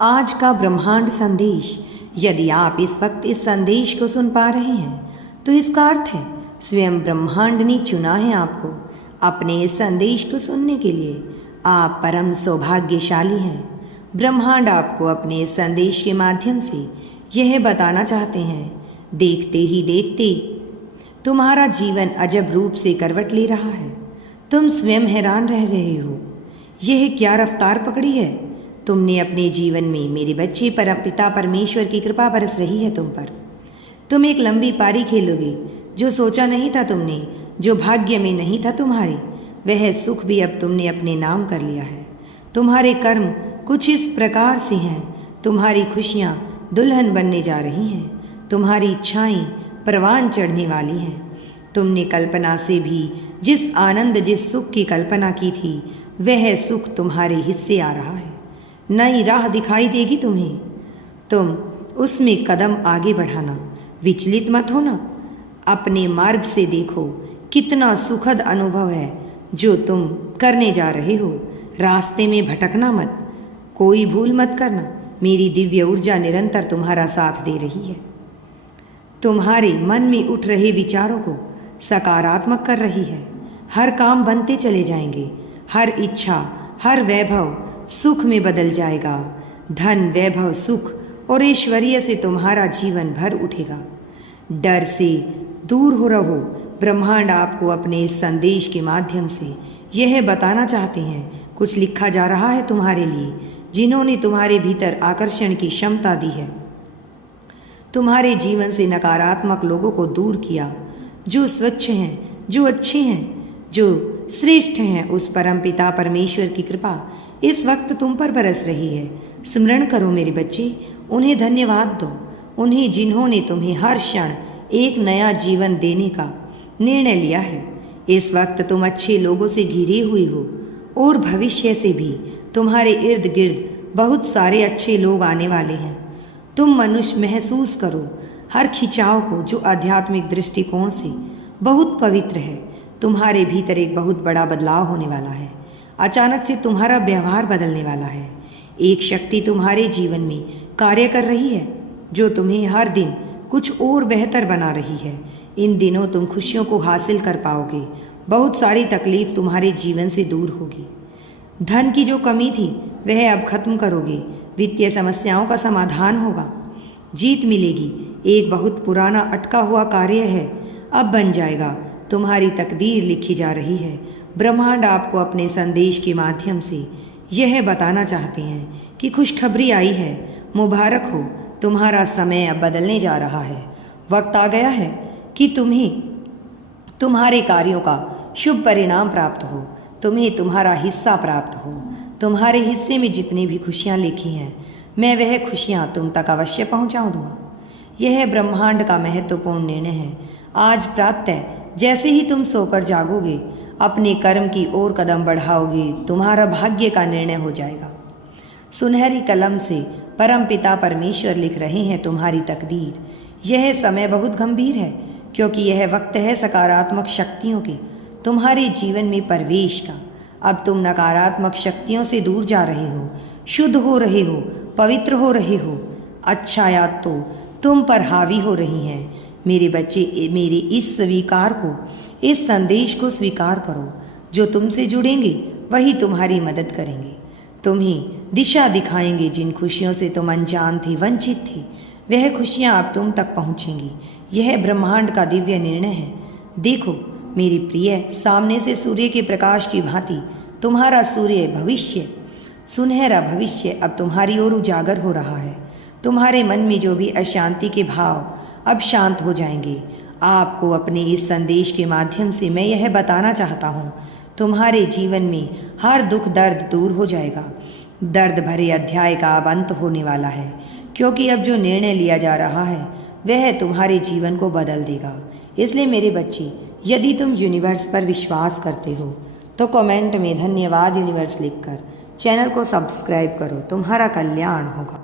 आज का ब्रह्मांड संदेश। यदि आप इस वक्त इस संदेश को सुन पा रहे हैं तो इसका अर्थ है स्वयं ब्रह्मांड ने चुना है आपको अपने इस संदेश को सुनने के लिए। आप परम सौभाग्यशाली हैं। ब्रह्मांड आपको अपने इस संदेश के माध्यम से यह बताना चाहते हैं, देखते ही देखते तुम्हारा जीवन अजब रूप से करवट ले रहा है। तुम स्वयं हैरान रह रहे हो, यह क्या रफ्तार पकड़ी है। तुमने अपने जीवन में मेरे बच्चे पिता परमेश्वर की कृपा बरस रही है तुम पर। तुम एक लंबी पारी खेलोगे। जो सोचा नहीं था तुमने, जो भाग्य में नहीं था तुम्हारे, वह सुख भी अब तुमने अपने नाम कर लिया है। तुम्हारे कर्म कुछ इस प्रकार से हैं, तुम्हारी खुशियाँ दुल्हन बनने जा रही हैं, तुम्हारी इच्छाएं परवान चढ़ने वाली हैं। तुमने कल्पना से भी जिस आनंद जिस सुख की कल्पना की थी, वह सुख तुम्हारे हिस्से आ रहा है। नई राह दिखाई देगी तुम्हें, तुम उसमें कदम आगे बढ़ाना, विचलित मत होना। अपने मार्ग से देखो कितना सुखद अनुभव है जो तुम करने जा रहे हो। रास्ते में भटकना मत, कोई भूल मत करना। मेरी दिव्य ऊर्जा निरंतर तुम्हारा साथ दे रही है, तुम्हारे मन में उठ रहे विचारों को सकारात्मक कर रही है। हर काम बनते चले जाएंगे, हर इच्छा हर वैभव सुख में बदल जाएगा। धन वैभव सुख और ऐश्वर्य से तुम्हारा जीवन भर उठेगा। डर से दूर हो रहो। ब्रह्मांड आपको अपने इस संदेश के माध्यम से यह बताना चाहते हैं, कुछ लिखा जा रहा है तुम्हारे लिए, जिन्होंने तुम्हारे भीतर आकर्षण की क्षमता दी है, तुम्हारे जीवन से नकारात्मक लोगों को दूर किया। जो स्वच्छ हैं, जो अच्छे हैं, जो श्रेष्ठ हैं, उस परम पिता परमेश्वर की कृपा इस वक्त तुम पर बरस रही है। स्मरण करो मेरे बच्चे, उन्हें धन्यवाद दो, उन्हें जिन्होंने तुम्हें हर क्षण एक नया जीवन देने का निर्णय लिया है। इस वक्त तुम अच्छे लोगों से घिरे हुए हो और भविष्य से भी तुम्हारे इर्द गिर्द बहुत सारे अच्छे लोग आने वाले हैं। तुम मनुष्य महसूस करो हर खिंचाव को, जो आध्यात्मिक दृष्टिकोण से बहुत पवित्र है। तुम्हारे भीतर एक बहुत बड़ा बदलाव होने वाला है। अचानक से तुम्हारा व्यवहार बदलने वाला है। एक शक्ति तुम्हारे जीवन में कार्य कर रही है, जो तुम्हें हर दिन कुछ और बेहतर बना रही है। इन दिनों तुम खुशियों को हासिल कर पाओगे। बहुत सारी तकलीफ तुम्हारे जीवन से दूर होगी। धन की जो कमी थी वह अब खत्म करोगे। वित्तीय समस्याओं का समाधान होगा, जीत मिलेगी। एक बहुत पुराना अटका हुआ कार्य है, अब बन जाएगा। तुम्हारी तकदीर लिखी जा रही है। ब्रह्मांड आपको अपने संदेश के माध्यम से यह बताना चाहते हैं कि खुशखबरी आई है। मुबारक हो, तुम्हारा समय अब बदलने जा रहा है। वक्त आ गया है कि तुम्हें तुम्हारे कार्यों का शुभ परिणाम प्राप्त हो, तुम्हें तुम्हारा हिस्सा प्राप्त हो। तुम्हारे हिस्से में जितनी भी खुशियाँ लिखी हैं, मैं वह खुशियाँ तुम तक अवश्य पहुँचा दूँगा। यह ब्रह्मांड का महत्वपूर्ण निर्णय है। आज प्रातः जैसे ही तुम सोकर जागोगे, अपने कर्म की ओर कदम बढ़ाओगे, तुम्हारा भाग्य का निर्णय हो जाएगा। सुनहरी कलम से परम पिता परमेश्वर लिख रहे हैं तुम्हारी तकदीर। यह समय बहुत गंभीर है, क्योंकि यह वक्त है सकारात्मक शक्तियों के तुम्हारे जीवन में प्रवेश का। अब तुम नकारात्मक शक्तियों से दूर जा रहे हो, शुद्ध हो रहे हो, पवित्र हो रहे हो। अच्छा याद तो तुम पर हावी हो रही हैं। मेरे बच्चे, मेरे इस स्वीकार को, इस संदेश को स्वीकार करो। जो तुमसे जुड़ेंगे वही तुम्हारी मदद करेंगे, तुम्हें दिशा दिखाएंगे। जिन खुशियों से तुम अनजान थे, वंचित थे, वह खुशियाँ अब तुम तक पहुँचेंगी। यह ब्रह्मांड का दिव्य निर्णय है। देखो मेरी प्रिय, सामने से सूर्य के प्रकाश की भांति तुम्हारा सूर्य भविष्य, सुनहरा भविष्य अब तुम्हारी ओर उजागर हो रहा है। तुम्हारे मन में जो भी अशांति के भाव अब शांत हो जाएंगे। आपको अपने इस संदेश के माध्यम से मैं यह बताना चाहता हूँ, तुम्हारे जीवन में हर दुख दर्द दूर हो जाएगा। दर्द भरे अध्याय का अब अंत होने वाला है, क्योंकि अब जो निर्णय लिया जा रहा है वह तुम्हारे जीवन को बदल देगा। इसलिए मेरे बच्चे, यदि तुम यूनिवर्स पर विश्वास करते हो तो कमेंट में धन्यवाद यूनिवर्स लिखकर चैनल को सब्सक्राइब करो। तुम्हारा कल्याण होगा।